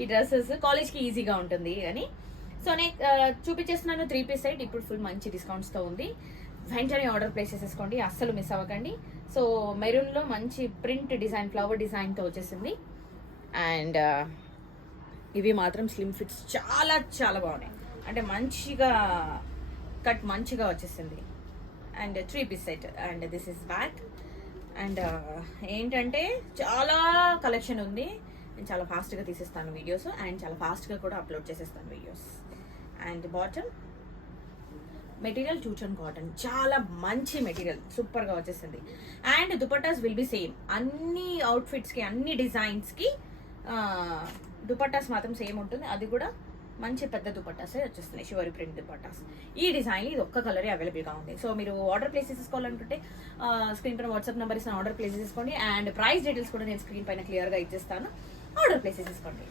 ఈ డ్రెస్సెస్ కాలేజ్కి ఈజీగా ఉంటుంది అని. సో నేను చూపించేస్తున్నాను 3 పీస్ సెట్. ఇప్పుడు ఫుల్ మంచి డిస్కౌంట్స్తో ఉంది. వెంటనే ఆర్డర్ ప్లేస్ చేసేసుకోండి, అస్సలు మిస్ అవ్వకండి. సో మెరూన్లో మంచి ప్రింట్ డిజైన్, ఫ్లవర్ డిజైన్తో వచ్చేసింది. అండ్ ఇవి మాత్రం స్లిమ్ ఫిట్స్ చాలా చాలా బాగున్నాయి. అంటే మంచిగా కట్ మంచిగా వచ్చేసింది. And 3 piece set. And this is back. And ఏంటంటే చాలా కలెక్షన్ ఉంది. నేను చాలా ఫాస్ట్గా తీసేస్తాను వీడియోస్ అండ్ చాలా ఫాస్ట్గా కూడా అప్లోడ్ చేసేస్తాను వీడియోస్. అండ్ బాటమ్ మెటీరియల్ చూచన్ కాటన్, చాలా మంచి మెటీరియల్, సూపర్గా వచ్చేసింది. And dupattas will be same. అన్ని అవుట్ఫిట్స్కి, అన్ని డిజైన్స్కి దుపట్టాస్ మాత్రం సేమ్ ఉంటుంది. అది కూడా మంచి పెద్ద దుపట్టాసే వచ్చేస్తున్నాయి, షివరి ప్రింట్ దుపట్టాస్. ఈ డిజైన్ ఇది ఒక్క కలరే అవైలబుల్గా ఉంది. సో మీరు ఆర్డర్ ప్లేస్ చేసుకోవాలనుకుంటే స్క్రీన్ పైన వాట్సాప్ నెంబర్ ఇస్తాను, ఆర్డర్ ప్లేస్ చేసుకోండి. అండ్ ప్రైస్ డీటెయిల్స్ కూడా నేను స్క్రీన్ పైన క్లియర్గా ఇచ్చేస్తాను, ఆర్డర్ ప్లేస్ చేసుకోండి.